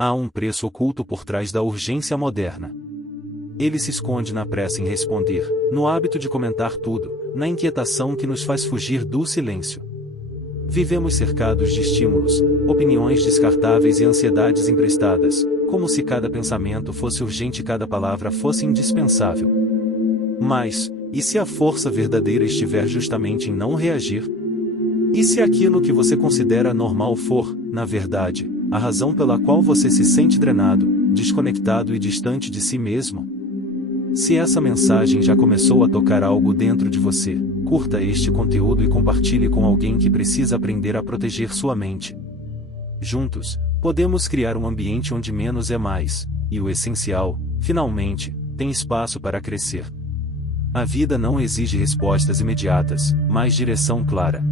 Há um preço oculto por trás da urgência moderna. Ele se esconde na pressa em responder, no hábito de comentar tudo, na inquietação que nos faz fugir do silêncio. Vivemos cercados de estímulos, opiniões descartáveis e ansiedades emprestadas, como se cada pensamento fosse urgente e cada palavra fosse indispensável. Mas, e se a força verdadeira estiver justamente em não reagir? E se aquilo que você considera normal for, na verdade, a razão pela qual você se sente drenado, desconectado e distante de si mesmo? Se essa mensagem já começou a tocar algo dentro de você, curta este conteúdo e compartilhe com alguém que precisa aprender a proteger sua mente. Juntos, podemos criar um ambiente onde menos é mais, e o essencial, finalmente, tem espaço para crescer. A vida não exige respostas imediatas, mas direção clara.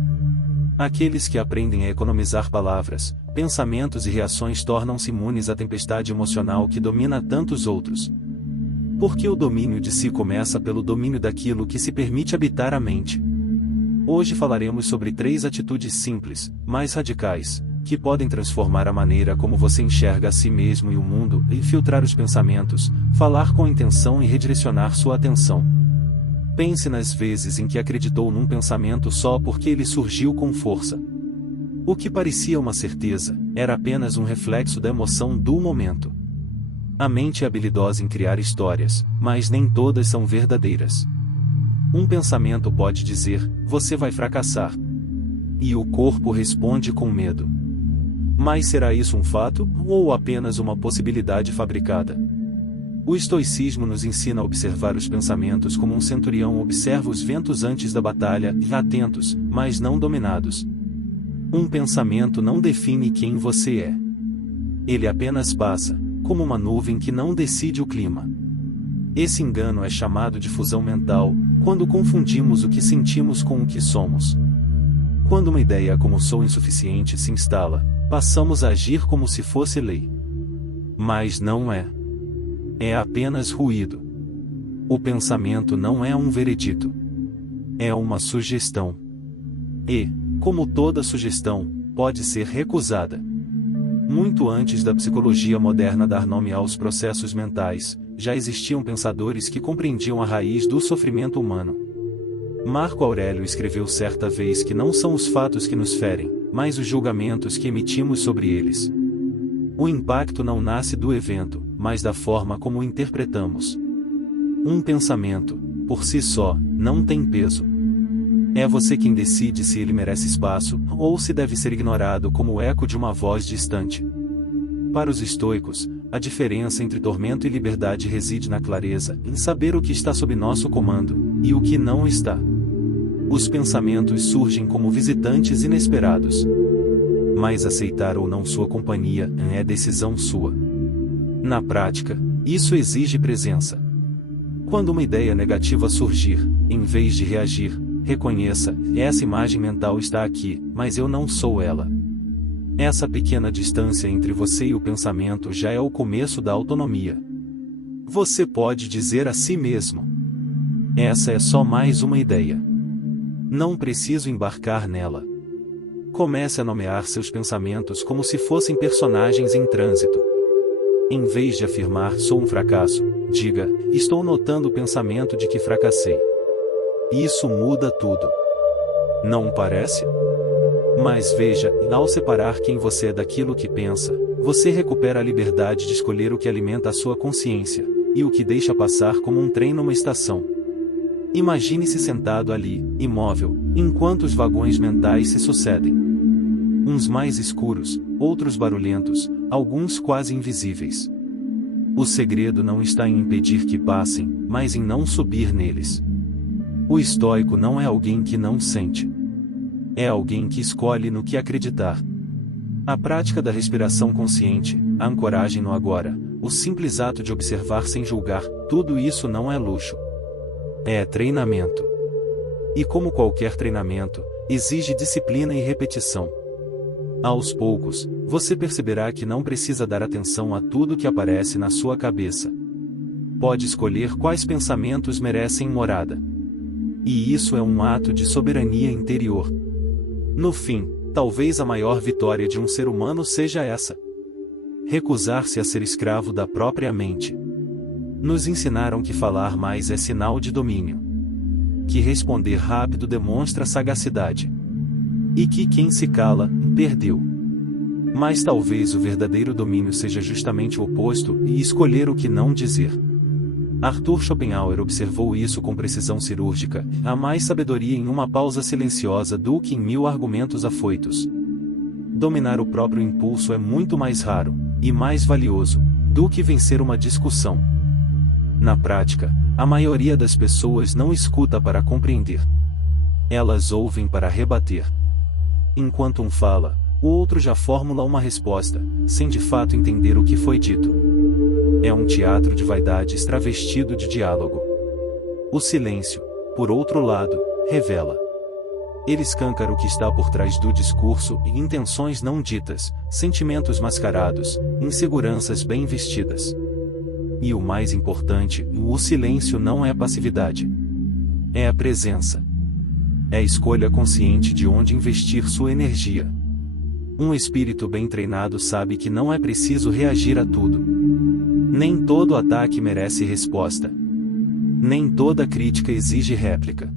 Aqueles que aprendem a economizar palavras, pensamentos e reações tornam-se imunes à tempestade emocional que domina tantos outros. Porque o domínio de si começa pelo domínio daquilo que se permite habitar a mente. Hoje falaremos sobre 3 atitudes simples, mas radicais, que podem transformar a maneira como você enxerga a si mesmo e o mundo, e filtrar os pensamentos, falar com intenção e redirecionar sua atenção. Pense nas vezes em que acreditou num pensamento só porque ele surgiu com força. O que parecia uma certeza, era apenas um reflexo da emoção do momento. A mente é habilidosa em criar histórias, mas nem todas são verdadeiras. Um pensamento pode dizer, você vai fracassar. E o corpo responde com medo. Mas será isso um fato, ou apenas uma possibilidade fabricada? O estoicismo nos ensina a observar os pensamentos como um centurião observa os ventos antes da batalha, atentos, mas não dominados. Um pensamento não define quem você é. Ele apenas passa, como uma nuvem que não decide o clima. Esse engano é chamado de fusão mental, quando confundimos o que sentimos com o que somos. Quando uma ideia como sou insuficiente se instala, passamos a agir como se fosse lei. Mas não é. É apenas ruído. O pensamento não é um veredito. É uma sugestão. E, como toda sugestão, pode ser recusada. Muito antes da psicologia moderna dar nome aos processos mentais, já existiam pensadores que compreendiam a raiz do sofrimento humano. Marco Aurélio escreveu certa vez que não são os fatos que nos ferem, mas os julgamentos que emitimos sobre eles. O impacto não nasce do evento, mas da forma como o interpretamos. Um pensamento, por si só, não tem peso. É você quem decide se ele merece espaço, ou se deve ser ignorado como o eco de uma voz distante. Para os estoicos, a diferença entre tormento e liberdade reside na clareza, em saber o que está sob nosso comando, e o que não está. Os pensamentos surgem como visitantes inesperados. Mas aceitar ou não sua companhia é decisão sua. Na prática, isso exige presença. Quando uma ideia negativa surgir, em vez de reagir, reconheça, essa imagem mental está aqui, mas eu não sou ela. Essa pequena distância entre você e o pensamento já é o começo da autonomia. Você pode dizer a si mesmo: essa é só mais uma ideia. Não preciso embarcar nela. Comece a nomear seus pensamentos como se fossem personagens em trânsito. Em vez de afirmar sou um fracasso, diga, estou notando o pensamento de que fracassei. Isso muda tudo. Não parece? Mas veja, ao separar quem você é daquilo que pensa, você recupera a liberdade de escolher o que alimenta a sua consciência, e o que deixa passar como um trem numa estação. Imagine-se sentado ali, imóvel, enquanto os vagões mentais se sucedem. Uns mais escuros, outros barulhentos, alguns quase invisíveis. O segredo não está em impedir que passem, mas em não subir neles. O estoico não é alguém que não sente. É alguém que escolhe no que acreditar. A prática da respiração consciente, a ancoragem no agora, o simples ato de observar sem julgar, tudo isso não é luxo. É treinamento. E como qualquer treinamento, exige disciplina e repetição. Aos poucos, você perceberá que não precisa dar atenção a tudo que aparece na sua cabeça. Pode escolher quais pensamentos merecem morada. E isso é um ato de soberania interior. No fim, talvez a maior vitória de um ser humano seja essa. recusar-se a ser escravo da própria mente. Nos ensinaram que falar mais é sinal de domínio, que responder rápido demonstra sagacidade, e que quem se cala, perdeu. Mas talvez o verdadeiro domínio seja justamente o oposto, e escolher o que não dizer. Arthur Schopenhauer observou isso com precisão cirúrgica: há mais sabedoria em uma pausa silenciosa do que em 1000 argumentos afoitos. Dominar o próprio impulso é muito mais raro, e mais valioso, do que vencer uma discussão. Na prática, a maioria das pessoas não escuta para compreender. Elas ouvem para rebater. Enquanto um fala, o outro já formula uma resposta, sem de fato entender o que foi dito. É um teatro de vaidades travestido de diálogo. O silêncio, por outro lado, revela. Ele escancara o que está por trás do discurso e intenções não ditas, sentimentos mascarados, inseguranças bem vestidas. E o mais importante, o silêncio não é passividade. É a presença. É a escolha consciente de onde investir sua energia. Um espírito bem treinado sabe que não é preciso reagir a tudo. Nem todo ataque merece resposta. Nem toda crítica exige réplica.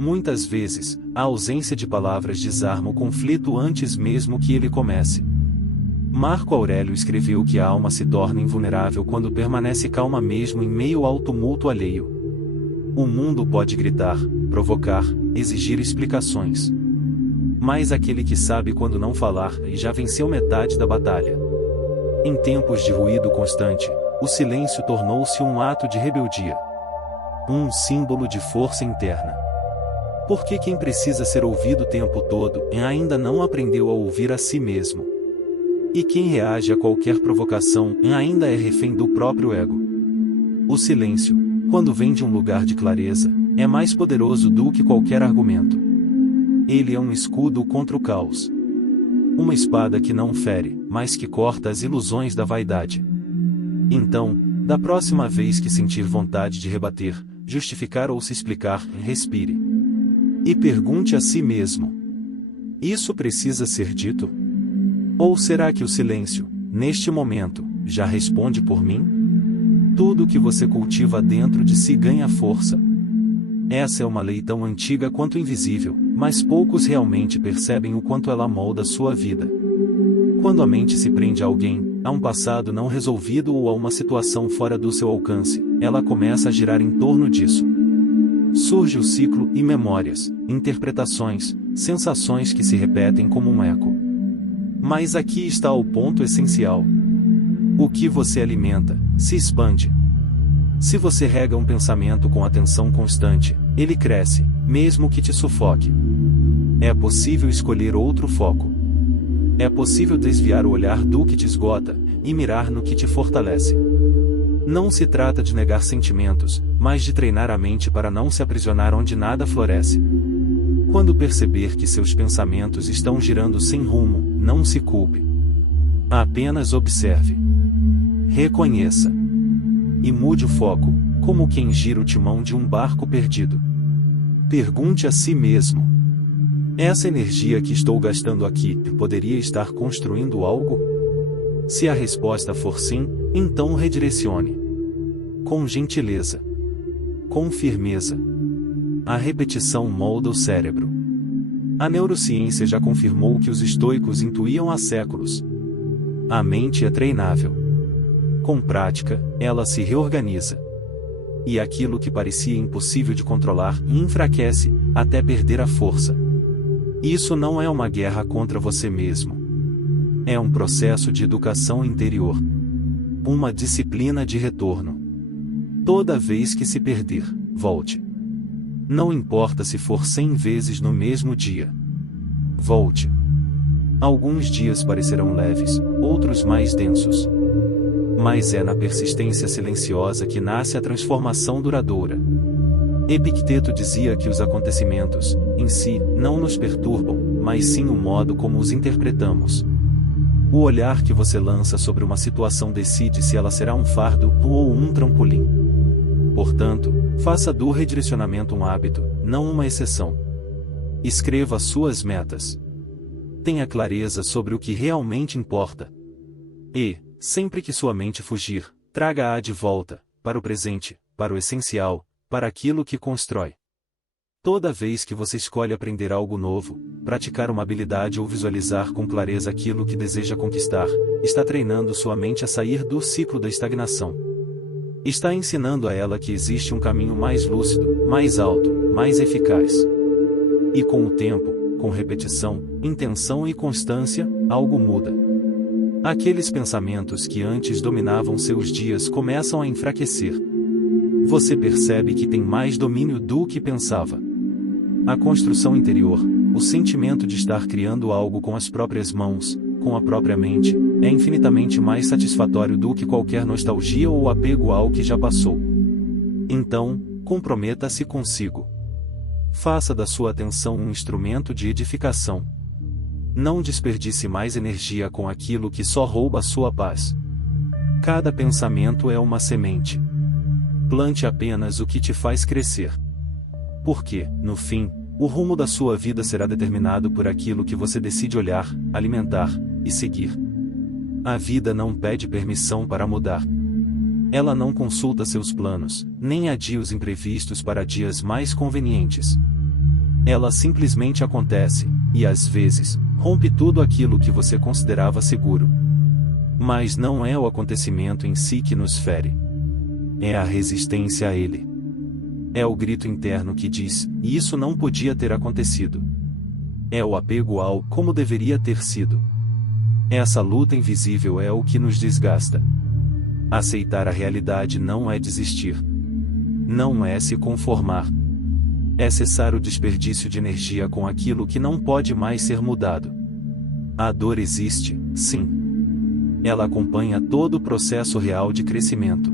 Muitas vezes, a ausência de palavras desarma o conflito antes mesmo que ele comece. Marco Aurélio escreveu que a alma se torna invulnerável quando permanece calma mesmo em meio ao tumulto alheio. O mundo pode gritar, provocar, exigir explicações. Mas aquele que sabe quando não falar já venceu metade da batalha. Em tempos de ruído constante, o silêncio tornou-se um ato de rebeldia. Um símbolo de força interna. Porque quem precisa ser ouvido o tempo todo ainda não aprendeu a ouvir a si mesmo. E quem reage a qualquer provocação ainda é refém do próprio ego. O silêncio, quando vem de um lugar de clareza, é mais poderoso do que qualquer argumento. Ele é um escudo contra o caos. Uma espada que não fere, mas que corta as ilusões da vaidade. Então, da próxima vez que sentir vontade de rebater, justificar ou se explicar, respire. E pergunte a si mesmo: isso precisa ser dito? Ou será que o silêncio, neste momento, já responde por mim? Tudo o que você cultiva dentro de si ganha força. Essa é uma lei tão antiga quanto invisível, mas poucos realmente percebem o quanto ela molda sua vida. Quando a mente se prende a alguém, a um passado não resolvido ou a uma situação fora do seu alcance, ela começa a girar em torno disso. Surge o ciclo e memórias, interpretações, sensações que se repetem como um eco. Mas aqui está o ponto essencial. O que você alimenta, se expande. Se você rega um pensamento com atenção constante, ele cresce, mesmo que te sufoque. É possível escolher outro foco. É possível desviar o olhar do que te esgota, e mirar no que te fortalece. Não se trata de negar sentimentos, mas de treinar a mente para não se aprisionar onde nada floresce. Quando perceber que seus pensamentos estão girando sem rumo, não se culpe. Apenas observe. Reconheça. E mude o foco, como quem gira o timão de um barco perdido. Pergunte a si mesmo: essa energia que estou gastando aqui poderia estar construindo algo? Se a resposta for sim, então redirecione. Com gentileza. Com firmeza. A repetição molda o cérebro. A neurociência já confirmou que os estoicos intuíam há séculos. A mente é treinável. Com prática, ela se reorganiza. E aquilo que parecia impossível de controlar enfraquece, até perder a força. Isso não é uma guerra contra você mesmo. É um processo de educação interior. Uma disciplina de retorno. Toda vez que se perder, volte. Não importa se for 100 vezes no mesmo dia. Volte. Alguns dias parecerão leves, outros mais densos. Mas é na persistência silenciosa que nasce a transformação duradoura. Epicteto dizia que os acontecimentos, em si, não nos perturbam, mas sim o modo como os interpretamos. O olhar que você lança sobre uma situação decide se ela será um fardo ou um trampolim. Portanto, faça do redirecionamento um hábito, não uma exceção. Escreva suas metas. Tenha clareza sobre o que realmente importa. E, sempre que sua mente fugir, traga-a de volta, para o presente, para o essencial, para aquilo que constrói. Toda vez que você escolhe aprender algo novo, praticar uma habilidade ou visualizar com clareza aquilo que deseja conquistar, está treinando sua mente a sair do ciclo da estagnação. Está ensinando a ela que existe um caminho mais lúcido, mais alto, mais eficaz. E com o tempo, com repetição, intenção e constância, algo muda. Aqueles pensamentos que antes dominavam seus dias começam a enfraquecer. Você percebe que tem mais domínio do que pensava. A construção interior, o sentimento de estar criando algo com as próprias mãos, com a própria mente, é infinitamente mais satisfatório do que qualquer nostalgia ou apego ao que já passou. Então, comprometa-se consigo. Faça da sua atenção um instrumento de edificação. Não desperdice mais energia com aquilo que só rouba sua paz. Cada pensamento é uma semente. Plante apenas o que te faz crescer. Porque, no fim, o rumo da sua vida será determinado por aquilo que você decide olhar, alimentar e seguir. A vida não pede permissão para mudar. Ela não consulta seus planos, nem adia os imprevistos para dias mais convenientes. Ela simplesmente acontece, e às vezes, rompe tudo aquilo que você considerava seguro. Mas não é o acontecimento em si que nos fere. É a resistência a ele. É o grito interno que diz, isso não podia ter acontecido. É o apego ao como deveria ter sido. Essa luta invisível é o que nos desgasta. Aceitar a realidade não é desistir. Não é se conformar. É cessar o desperdício de energia com aquilo que não pode mais ser mudado. A dor existe, sim. Ela acompanha todo o processo real de crescimento.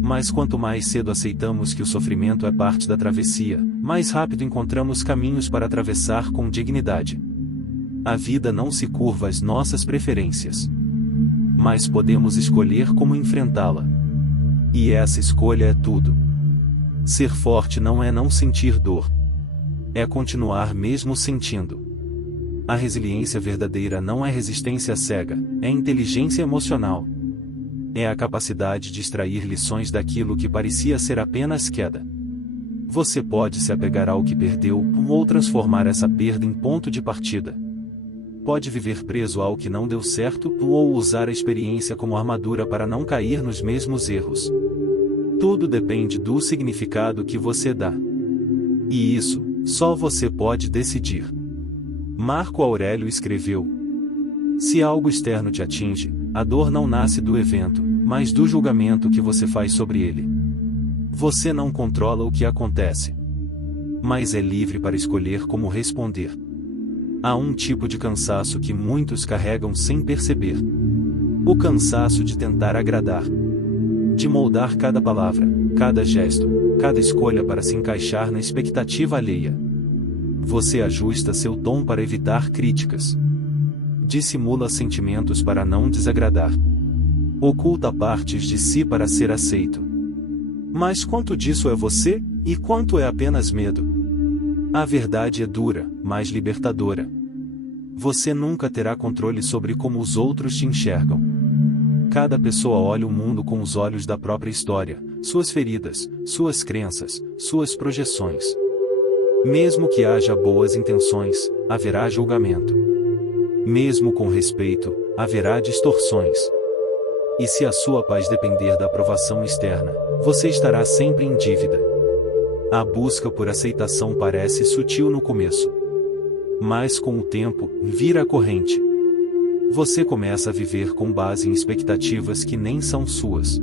Mas quanto mais cedo aceitamos que o sofrimento é parte da travessia, mais rápido encontramos caminhos para atravessar com dignidade. A vida não se curva às nossas preferências. Mas podemos escolher como enfrentá-la. E essa escolha é tudo. Ser forte não é não sentir dor. É continuar mesmo sentindo. A resiliência verdadeira não é resistência cega, é inteligência emocional. É a capacidade de extrair lições daquilo que parecia ser apenas queda. Você pode se apegar ao que perdeu, ou transformar essa perda em ponto de partida. Pode viver preso ao que não deu certo, ou usar a experiência como armadura para não cair nos mesmos erros. Tudo depende do significado que você dá. E isso, só você pode decidir. Marco Aurélio escreveu: se algo externo te atinge, a dor não nasce do evento, mas do julgamento que você faz sobre ele. Você não controla o que acontece, mas é livre para escolher como responder. Há um tipo de cansaço que muitos carregam sem perceber. O cansaço de tentar agradar. De moldar cada palavra, cada gesto, cada escolha para se encaixar na expectativa alheia. Você ajusta seu tom para evitar críticas. Dissimula sentimentos para não desagradar. Oculta partes de si para ser aceito. Mas quanto disso é você, e quanto é apenas medo? A verdade é dura, mas libertadora. Você nunca terá controle sobre como os outros te enxergam. Cada pessoa olha o mundo com os olhos da própria história, suas feridas, suas crenças, suas projeções. Mesmo que haja boas intenções, haverá julgamento. Mesmo com respeito, haverá distorções. E se a sua paz depender da aprovação externa, você estará sempre em dívida. A busca por aceitação parece sutil no começo. Mas com o tempo, vira a corrente. Você começa a viver com base em expectativas que nem são suas.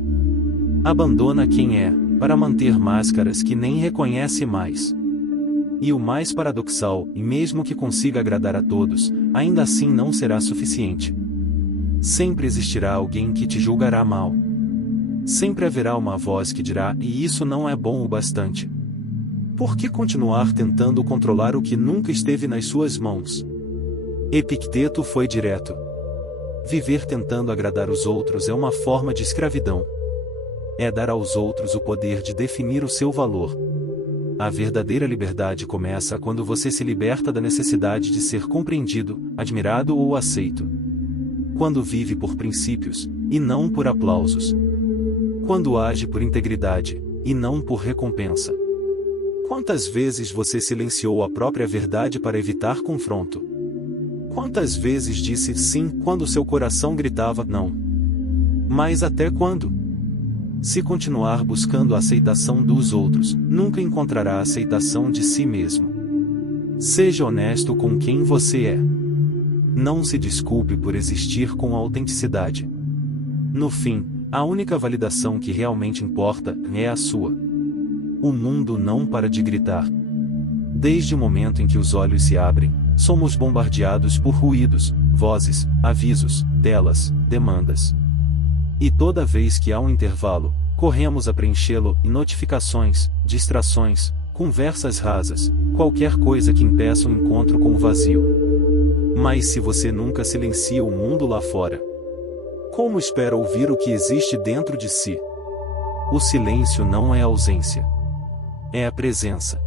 Abandona quem é, para manter máscaras que nem reconhece mais. E o mais paradoxal, e mesmo que consiga agradar a todos, ainda assim não será suficiente. Sempre existirá alguém que te julgará mal. Sempre haverá uma voz que dirá, e isso não é bom o bastante. Por que continuar tentando controlar o que nunca esteve nas suas mãos? Epicteto foi direto. Viver tentando agradar os outros é uma forma de escravidão. É dar aos outros o poder de definir o seu valor. A verdadeira liberdade começa quando você se liberta da necessidade de ser compreendido, admirado ou aceito. quando vive por princípios, e não por aplausos, quando age por integridade, e não por recompensa. Quantas vezes você silenciou a própria verdade para evitar confronto? Quantas vezes disse sim quando seu coração gritava não? Mas até quando? Se continuar buscando a aceitação dos outros, nunca encontrará a aceitação de si mesmo. Seja honesto com quem você é. Não se desculpe por existir com autenticidade. No fim, a única validação que realmente importa é a sua. O mundo não para de gritar. Desde o momento em que os olhos se abrem, somos bombardeados por ruídos, vozes, avisos, telas, demandas. E toda vez que há um intervalo, corremos a preenchê-lo em notificações, distrações, conversas rasas, qualquer coisa que impeça o encontro com o vazio. Mas se você nunca silencia o mundo lá fora, como espera ouvir o que existe dentro de si? O silêncio não é ausência. É a presença.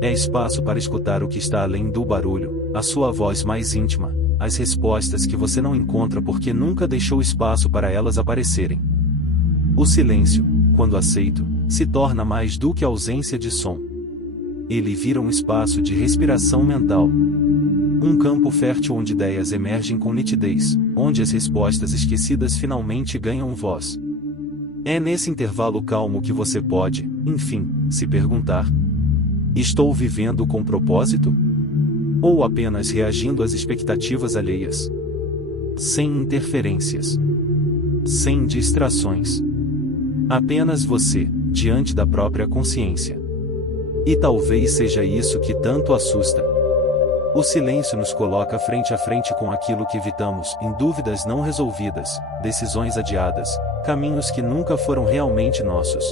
É espaço para escutar o que está além do barulho, a sua voz mais íntima, as respostas que você não encontra porque nunca deixou espaço para elas aparecerem. O silêncio, quando aceito, se torna mais do que a ausência de som. Ele vira um espaço de respiração mental. Um campo fértil onde ideias emergem com nitidez, onde as respostas esquecidas finalmente ganham voz. É nesse intervalo calmo que você pode, enfim, se perguntar: estou vivendo com propósito? Ou apenas reagindo às expectativas alheias? Sem interferências. Sem distrações. Apenas você, diante da própria consciência. E talvez seja isso que tanto assusta. O silêncio nos coloca frente a frente com aquilo que evitamos, em dúvidas não resolvidas, decisões adiadas, caminhos que nunca foram realmente nossos.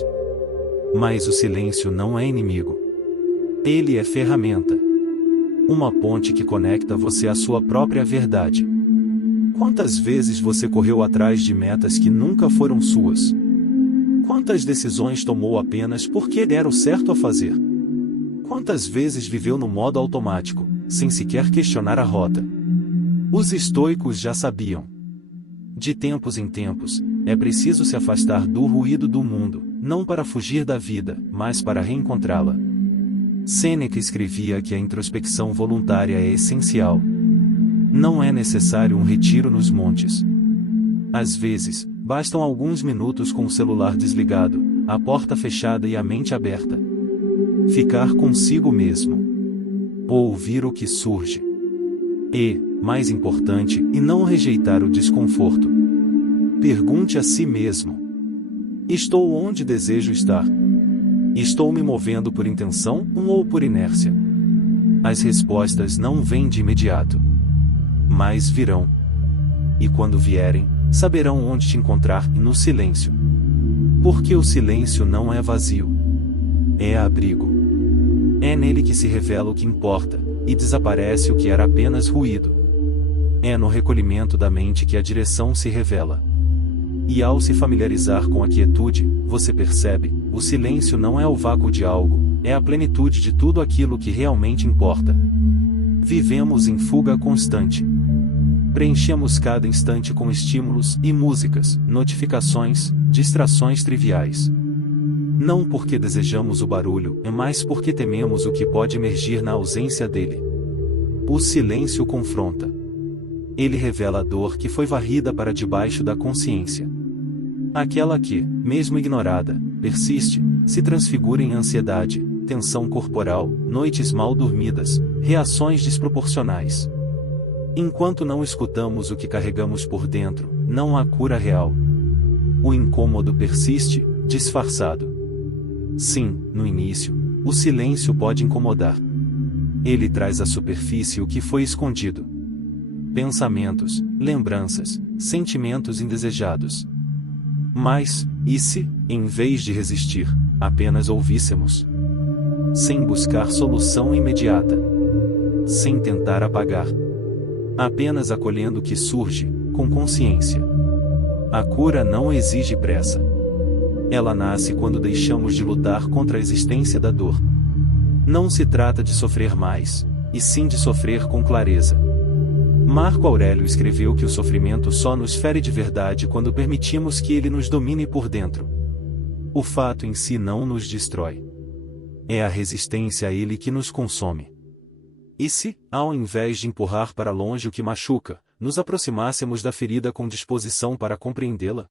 Mas o silêncio não é inimigo. Ele é ferramenta. Uma ponte que conecta você à sua própria verdade. Quantas vezes você correu atrás de metas que nunca foram suas? Quantas decisões tomou apenas porque era o certo a fazer? Quantas vezes viveu no modo automático, sem sequer questionar a rota? Os estoicos já sabiam. De tempos em tempos, é preciso se afastar do ruído do mundo, não para fugir da vida, mas para reencontrá-la. Sêneca escrevia que a introspecção voluntária é essencial. Não é necessário um retiro nos montes. Às vezes, bastam alguns minutos com o celular desligado, a porta fechada e a mente aberta. Ficar consigo mesmo. Ouvir o que surge. E, mais importante, e não rejeitar o desconforto. Pergunte a si mesmo: estou onde desejo estar? Estou me movendo por intenção ou por inércia? As respostas não vêm de imediato. Mas virão. E quando vierem, saberão onde te encontrar no silêncio. Porque o silêncio não é vazio. É abrigo. É nele que se revela o que importa, e desaparece o que era apenas ruído. É no recolhimento da mente que a direção se revela. E ao se familiarizar com a quietude, você percebe, o silêncio não é o vácuo de algo, é a plenitude de tudo aquilo que realmente importa. Vivemos em fuga constante. Preenchemos cada instante com estímulos e músicas, notificações, distrações triviais. Não porque desejamos o barulho, mas porque tememos o que pode emergir na ausência dele. O silêncio confronta. Ele revela a dor que foi varrida para debaixo da consciência. Aquela que, mesmo ignorada, persiste, se transfigura em ansiedade, tensão corporal, noites mal dormidas, reações desproporcionais. Enquanto não escutamos o que carregamos por dentro, não há cura real. O incômodo persiste, disfarçado. Sim, no início, o silêncio pode incomodar. Ele traz à superfície o que foi escondido. Pensamentos, lembranças, sentimentos indesejados. Mas, e se, em vez de resistir, apenas ouvíssemos? Sem buscar solução imediata. Sem tentar apagar. Apenas acolhendo o que surge, com consciência. A cura não exige pressa. Ela nasce quando deixamos de lutar contra a existência da dor. Não se trata de sofrer mais, e sim de sofrer com clareza. Marco Aurélio escreveu que o sofrimento só nos fere de verdade quando permitimos que ele nos domine por dentro. O fato em si não nos destrói. É a resistência a ele que nos consome. E se, ao invés de empurrar para longe o que machuca, nos aproximássemos da ferida com disposição para compreendê-la?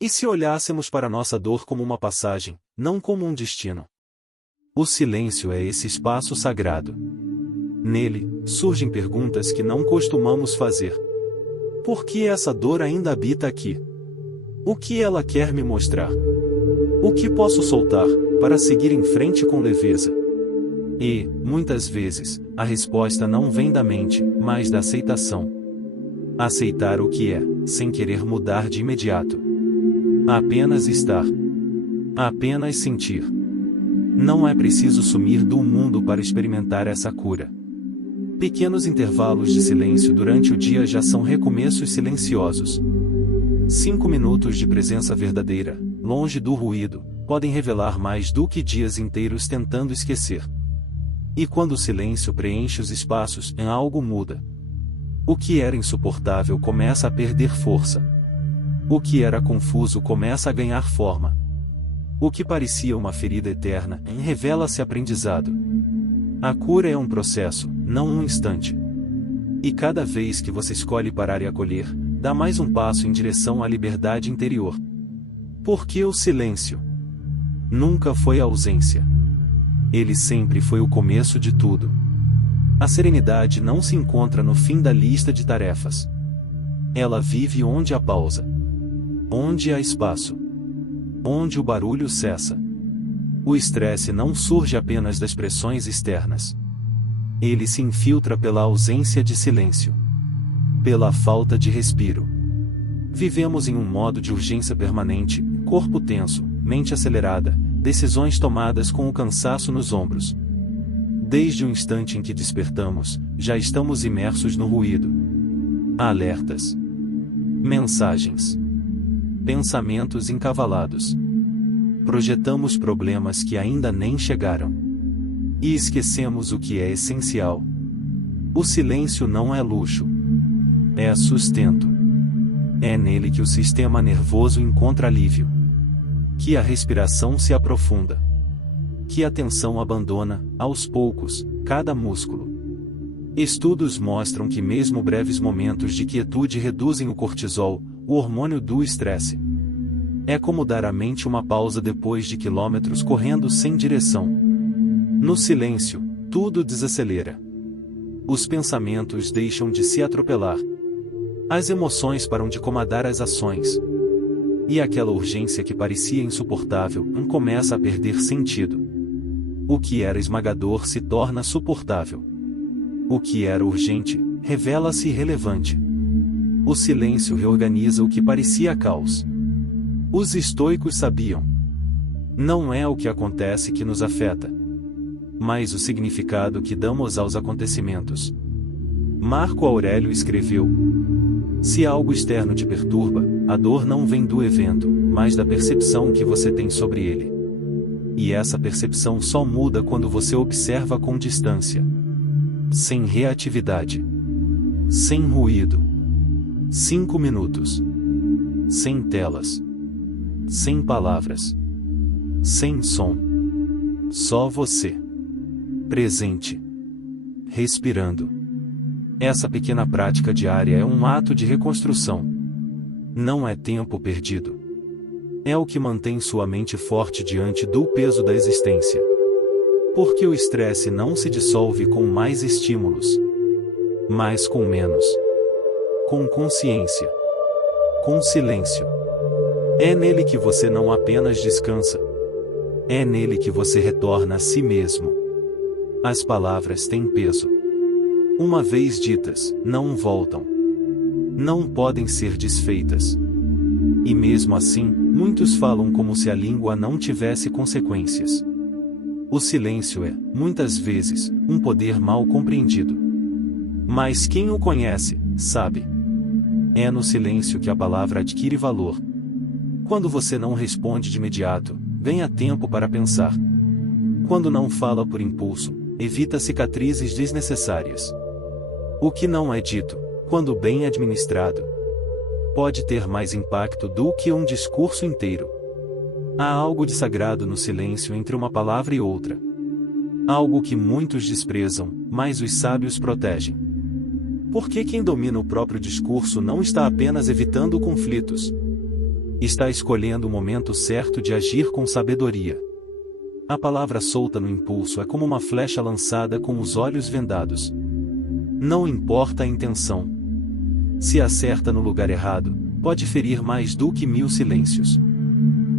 E se olhássemos para nossa dor como uma passagem, não como um destino? O silêncio é esse espaço sagrado. Nele, surgem perguntas que não costumamos fazer. Por que essa dor ainda habita aqui? O que ela quer me mostrar? O que posso soltar, para seguir em frente com leveza? E, muitas vezes, a resposta não vem da mente, mas da aceitação. Aceitar o que é, sem querer mudar de imediato. Apenas estar. Apenas sentir. Não é preciso sumir do mundo para experimentar essa cura. Pequenos intervalos de silêncio durante o dia já são recomeços silenciosos. 5 minutos de presença verdadeira, longe do ruído, podem revelar mais do que dias inteiros tentando esquecer. E quando o silêncio preenche os espaços, algo muda. O que era insuportável começa a perder força. O que era confuso começa a ganhar forma. O que parecia uma ferida eterna, revela-se aprendizado. A cura é um processo, não um instante. E cada vez que você escolhe parar e acolher, dá mais um passo em direção à liberdade interior. Porque o silêncio nunca foi a ausência. Ele sempre foi o começo de tudo. A serenidade não se encontra no fim da lista de tarefas. Ela vive onde há pausa. Onde há espaço. Onde o barulho cessa. O estresse não surge apenas das pressões externas. Ele se infiltra pela ausência de silêncio. Pela falta de respiro. Vivemos em um modo de urgência permanente, corpo tenso, mente acelerada, decisões tomadas com o cansaço nos ombros. Desde o instante em que despertamos, já estamos imersos no ruído. Alertas. Mensagens. Pensamentos encavalados. Projetamos problemas que ainda nem chegaram. E esquecemos o que é essencial. O silêncio não é luxo. É sustento. É nele que o sistema nervoso encontra alívio. Que a respiração se aprofunda. Que a tensão abandona, aos poucos, cada músculo. Estudos mostram que mesmo breves momentos de quietude reduzem o cortisol, o hormônio do estresse. É como dar à mente uma pausa depois de quilômetros correndo sem direção. No silêncio, tudo desacelera. Os pensamentos deixam de se atropelar. As emoções param de comandar as ações. E aquela urgência que parecia insuportável começa a perder sentido. O que era esmagador se torna suportável. O que era urgente, revela-se irrelevante. O silêncio reorganiza o que parecia caos. Os estoicos sabiam. Não é o que acontece que nos afeta, mas o significado que damos aos acontecimentos. Marco Aurélio escreveu: se algo externo te perturba, a dor não vem do evento, mas da percepção que você tem sobre ele. E essa percepção só muda quando você observa com distância. Sem reatividade. Sem ruído. 5 minutos. Sem telas. Sem palavras. Sem som. Só você. Presente. Respirando. Essa pequena prática diária é um ato de reconstrução. Não é tempo perdido. É o que mantém sua mente forte diante do peso da existência. Porque o estresse não se dissolve com mais estímulos, mas com menos. Com consciência. Com silêncio. É nele que você não apenas descansa. É nele que você retorna a si mesmo. As palavras têm peso. Uma vez ditas, não voltam. Não podem ser desfeitas. E mesmo assim, muitos falam como se a língua não tivesse consequências. O silêncio é, muitas vezes, um poder mal compreendido. Mas quem o conhece, sabe. É no silêncio que a palavra adquire valor. Quando você não responde de imediato, ganha tempo para pensar. Quando não fala por impulso, evita cicatrizes desnecessárias. O que não é dito, quando bem administrado, pode ter mais impacto do que um discurso inteiro. Há algo de sagrado no silêncio entre uma palavra e outra. Algo que muitos desprezam, mas os sábios protegem. Porque quem domina o próprio discurso não está apenas evitando conflitos. Está escolhendo o momento certo de agir com sabedoria. A palavra solta no impulso é como uma flecha lançada com os olhos vendados. Não importa a intenção. Se acerta no lugar errado, pode ferir mais do que 1000 silêncios.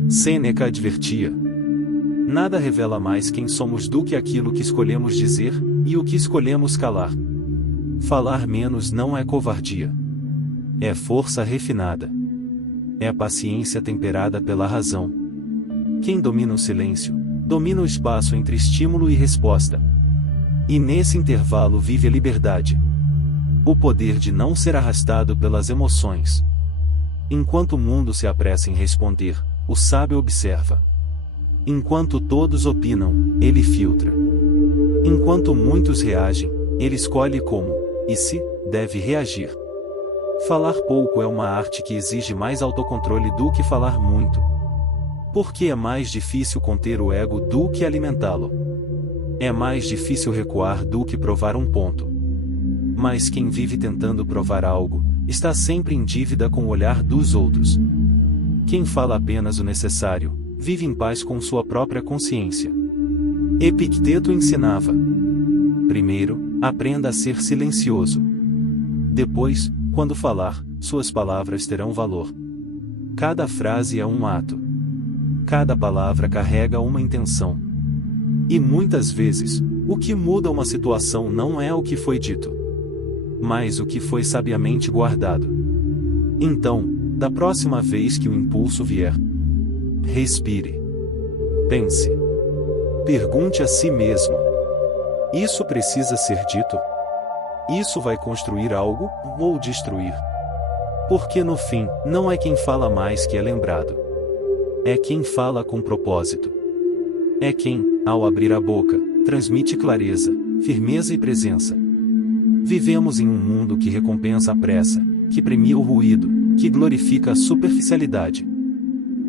Sêneca advertia: nada revela mais quem somos do que aquilo que escolhemos dizer, e o que escolhemos calar. Falar menos não é covardia. É força refinada. É paciência temperada pela razão. Quem domina o silêncio, domina o espaço entre estímulo e resposta. E nesse intervalo vive a liberdade. O poder de não ser arrastado pelas emoções. Enquanto o mundo se apressa em responder, o sábio observa. Enquanto todos opinam, ele filtra. Enquanto muitos reagem, ele escolhe como, e se, deve reagir. Falar pouco é uma arte que exige mais autocontrole do que falar muito. Porque é mais difícil conter o ego do que alimentá-lo. É mais difícil recuar do que provar um ponto. Mas quem vive tentando provar algo, está sempre em dívida com o olhar dos outros. Quem fala apenas o necessário, vive em paz com sua própria consciência. Epicteto ensinava: primeiro, aprenda a ser silencioso. Depois, quando falar, suas palavras terão valor. Cada frase é um ato. Cada palavra carrega uma intenção. E muitas vezes, o que muda uma situação não é o que foi dito, mas o que foi sabiamente guardado. Então, da próxima vez que o impulso vier, respire. Pense. Pergunte a si mesmo: isso precisa ser dito? Isso vai construir algo, ou destruir? Porque no fim, não é quem fala mais que é lembrado. É quem fala com propósito. É quem, ao abrir a boca, transmite clareza, firmeza e presença. Vivemos em um mundo que recompensa a pressa, que premia o ruído, que glorifica a superficialidade.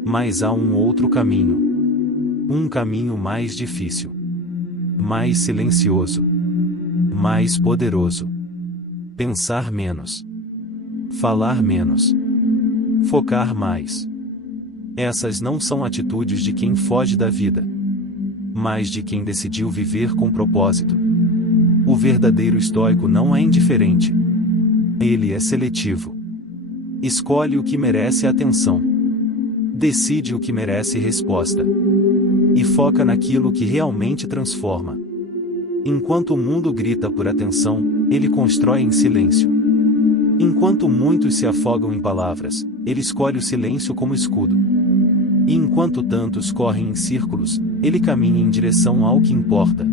Mas há um outro caminho. Um caminho mais difícil. Mais silencioso. Mais poderoso. Pensar menos. Falar menos. Focar mais. Essas não são atitudes de quem foge da vida, mas de quem decidiu viver com propósito. O verdadeiro estoico não é indiferente. Ele é seletivo. Escolhe o que merece atenção. Decide o que merece resposta. E foca naquilo que realmente transforma. Enquanto o mundo grita por atenção, ele constrói em silêncio. Enquanto muitos se afogam em palavras, ele escolhe o silêncio como escudo. E enquanto tantos correm em círculos, ele caminha em direção ao que importa.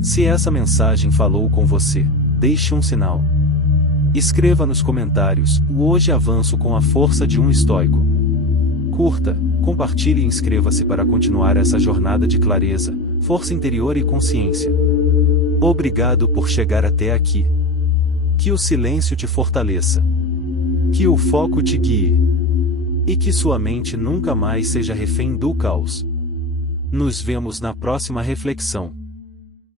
Se essa mensagem falou com você, deixe um sinal. Escreva nos comentários: hoje avanço com a força de um estoico. Curta, compartilhe e inscreva-se para continuar essa jornada de clareza, força interior e consciência. Obrigado por chegar até aqui. Que o silêncio te fortaleça. Que o foco te guie. E que sua mente nunca mais seja refém do caos. Nos vemos na próxima reflexão.